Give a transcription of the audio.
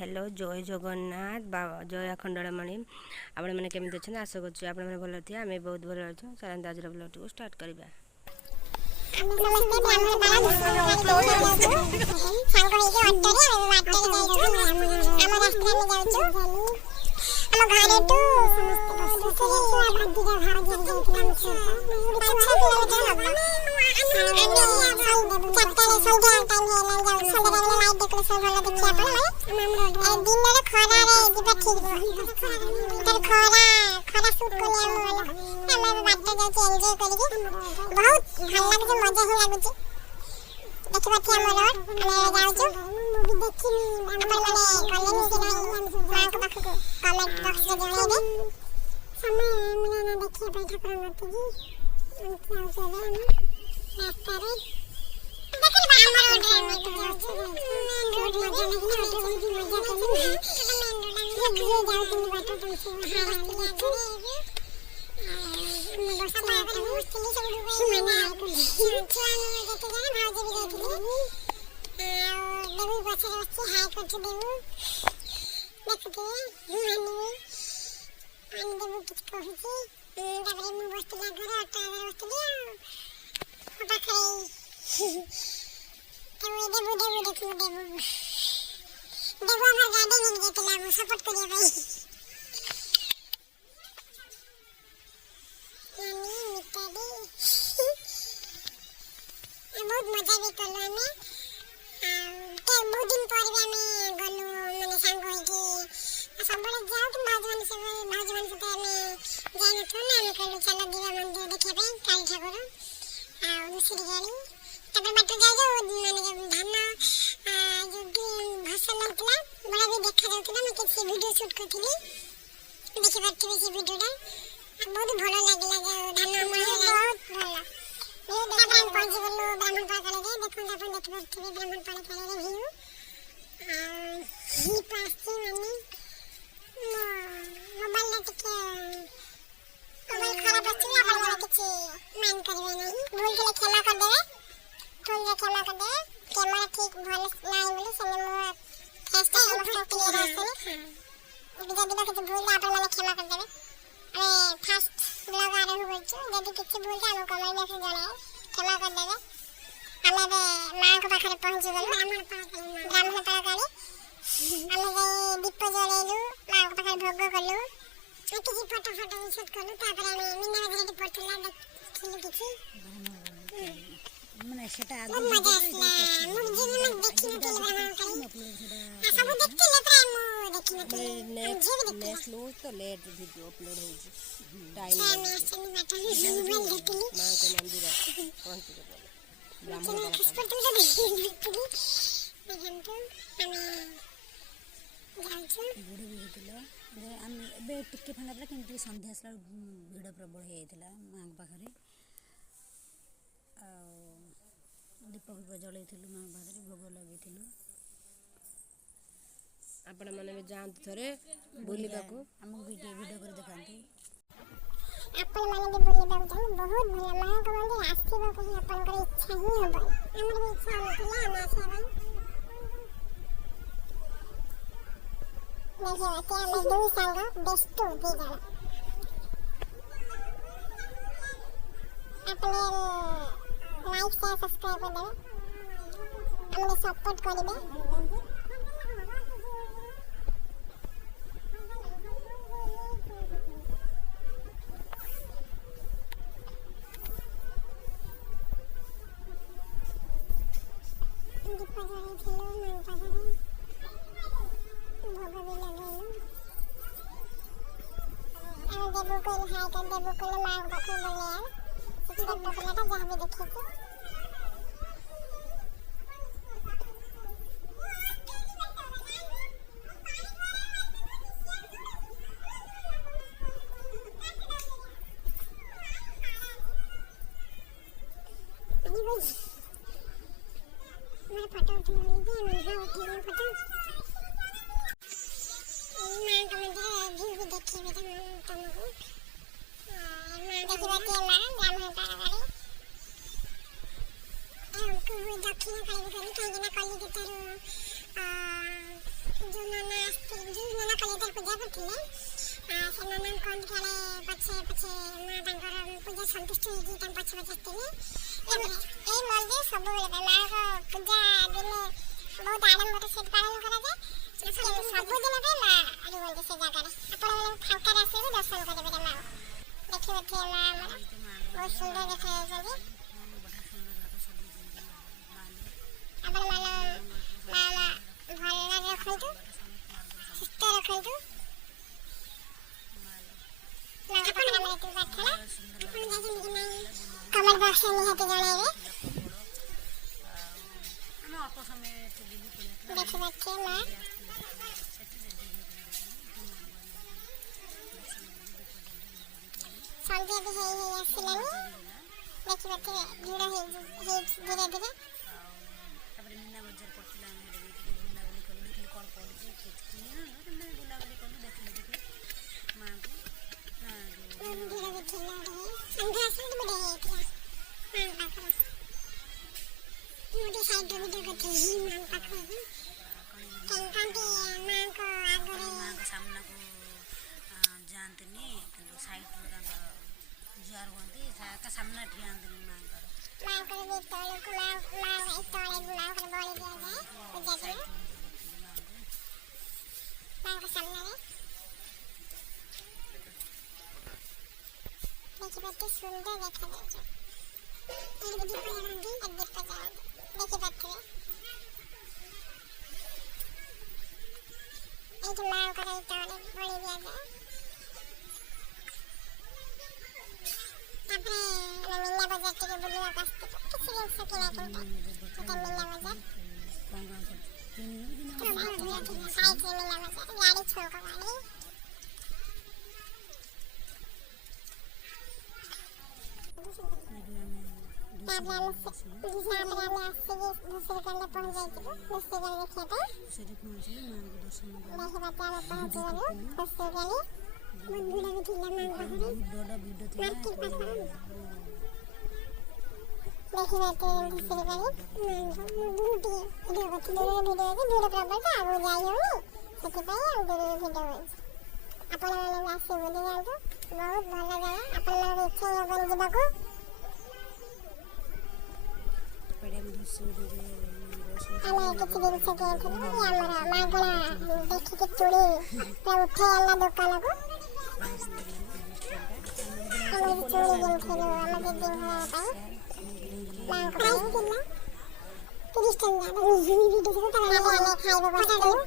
हेलो जय जगन्नाथ बाबा जय अखंडमणि आपण मैंने केमी अच्छे आशा करूँ आप भल थे आम बहुत भल अच्छे चलते आज ब्लॉग को स्टार्ट करवा। टिके फाँगा कि सन्ध्या आसला भिड़ प्रबल होता माँ पाखे दीप फीप जलू माँ पाखे भोग लगे आपण मैंने भी जातु थे बुलवा आम वीडियो कर दिखाते आपण माने भी बुलवा जान बहुत भल मां को मंदिर आसीबा कहि अपन कर इच्छा ही होबा हमर भी इच्छा होतला हम आसेबा देखिए क्या मैं दो संग बेस्ट दे जाना अपने लाइक शेयर सब्सक्राइब कर देबे हमने सपोर्ट करिबे फोटो दक्षिण काली कहीं ना कली जो नाना ଥିଲେ ସେମାନଙ୍କ ଅନୁସାରେ ପଛେ ପଛେ ମା ତାଙ୍କର ପୂଜା ସନ୍ତୁଷ୍ଟ ହେଇକି ତାଙ୍କ ପଛେ ପଛେ ଥିଲେ। ଏଇ ମନ୍ଦିର ସବୁବେଳେ ମାଙ୍କ ପୂଜା ଦିନେ ବହୁତ ଆଡ଼ମ୍ବର ସହିତ ପାଳନ କରାଯାଏ। ସବୁଦିନ ପାଇଁ ମା ରୁହନ୍ତି ସେ ଜାଗାରେ। ଆପଣମାନେ ଫାଙ୍କାରେ ଆସିବେ ଦର୍ଶନ କରିବେ ମାଙ୍କୁ। ଦେଖିପାରୁଥିବେ ମା ଆମର ବହୁତ ସୁନ୍ଦର ଦେଖାଯାଉଛନ୍ତି। ଆପଣମାନ ମା ଭଲରେ ରଖନ୍ତୁ, ସୁସ୍ଥ ରଖନ୍ତୁ। ମାଙ୍କ ପାଖରେ ଆମର ଏତିକି ପ୍ରାର୍ଥନା। ଆପଣ ଯାଇଛନ୍ତି କି ନାହିଁ କମେଣ୍ଟ ବକ୍ସରେ ନିହାତି ଜଣାଇବେ। ଦେଖିପାରୁଥିବେ ମା ସନ୍ଧ୍ୟା ବି ହେଇ ହେଇ ଆସିଲାଣି। ଦେଖିପାରୁଥିବେ ଭିଡ଼ ହେଇଛି ଧୀରେ ଧୀରେ। ଭିଡ଼ ବି ଥିଲା ସନ୍ଧ୍ୟା ଆସିଲେ ଭିଡ଼ ହେଇଯାଇଥିଲା ମାଙ୍କ ପାଖରେ। ମୁଁ ଟିକେ ସାଇଡ଼୍ରେ ଭିଡ଼ିଓ କରିଥିଲି ମାଙ୍କ ପାଖରେ। କେମିତି ମାଙ୍କ ଆଗରେ ସାମ୍ନାକୁ ଯାଆନ୍ତିନି, କିନ୍ତୁ ସାଇଡ଼୍ରୁ ତାଙ୍କର ଜୁହାର ହୁଅନ୍ତି, ସାମ୍ନା ଠିଆ ହୁଅନ୍ତିନି ମାଙ୍କର। ମାଙ୍କର ବି ତଳକୁ ମା ତଳେ ମାଙ୍କର ବଳି ଦିଆଯାଏ ପୂଜା ଦିନ ମାଙ୍କ ସାମ୍ନାରେ। ଦେଖିପାରୁଥିବେ ସୁନ୍ଦର ଦେଖାଯାଉଛି। ଏଇଠି ଦୀପ ଜଳାନ୍ତି, ଦୀପ ଜଳାନ୍ତି ଦେଖିପାରୁଥିବେ। ଏଇଠି ମାଙ୍କର ଏଇ ତଳେ ବଳି ଦିଆଯାଏ। ତାପରେ ଆମେ ମୀନା ବଜାର ଟିକେ ବୁଲିବାକୁ ଆସିଥିଲୁ, କିଛି ଜିନିଷ କିଣାକିଣି ପାଇଁ। ଏଇଟା ମୀନା ବଜାର। ପ୍ରବଳ ଭିଡ଼ ଥିଲା ସାଇଡ଼ରେ ମୀନା ବଜାର, ଗାଡ଼ି ଛୋଟ ଗାଡ଼ି। ତାପରେ ଆମେ ଆସିକି ଧୂସରିକଣ୍ଡା ପହଞ୍ଚିଯାଇଥିଲୁ ଧୂସରିକଣ୍ଡା ଦେଖିବା ପାଇଁ। ଦେଖିପାରୁଥିବେ ଆମେ ପହଞ୍ଚିଗଲୁ ଧୂସରିକଣ୍ଡି। ବହୁତ ଭିଡ଼ ବି ଥିଲା ମାଙ୍କ ପାଖରେ, ମାର୍କେଟ ପାଖରେ। ଦେଖିପାରୁଥିବେ ଧୂସରିକଣ୍ଡି ମାଙ୍କ। ମୁଁ ଦୂରରୁ ଟିକେ ଭିଡ଼ିଓ କରିଥିଲି, ଦୂରରେ ଭିଡ଼ିଓ ଅଛି, ଭିଡ଼ ପ୍ରବଳ ତ ଆଗକୁ ଯାଇ ହେଉନି, ସେଥିପାଇଁ ଆଉ ଦୂରରୁ ଭିଡ଼ିଓ ହୋଇଛି। ଆପଣମାନେ ବି ଆସି ବୁଲି ଯାଆନ୍ତୁ, ବହୁତ ଭଲ ଜାଗା। ଆପଣମାନଙ୍କ ଇଚ୍ଛା ହିଁ ହେବନି ଯିବାକୁ। ଆମେ କିଛି ଜିନିଷ କିଣିଥିଲୁ, ଆମର ମାଗଣା ଦେଖିକି ଚୁଡ଼ି ପୁରା ଉଠେଇ ଆଣିଲା ଦୋକାନକୁ। ଆମେ କିଛି ଚୁଡ଼ି କିଣିଥିଲୁ ଆମ ଦିଦିଙ୍କ ପାଇଁ। ମାଙ୍କ ପ୍ରାଇସ୍ ଥିଲା 30 ଟଙ୍କା। ଭିଡ଼ିଓ ଆମେ ଖାଇବାକୁ ଆସିଥିଲୁ।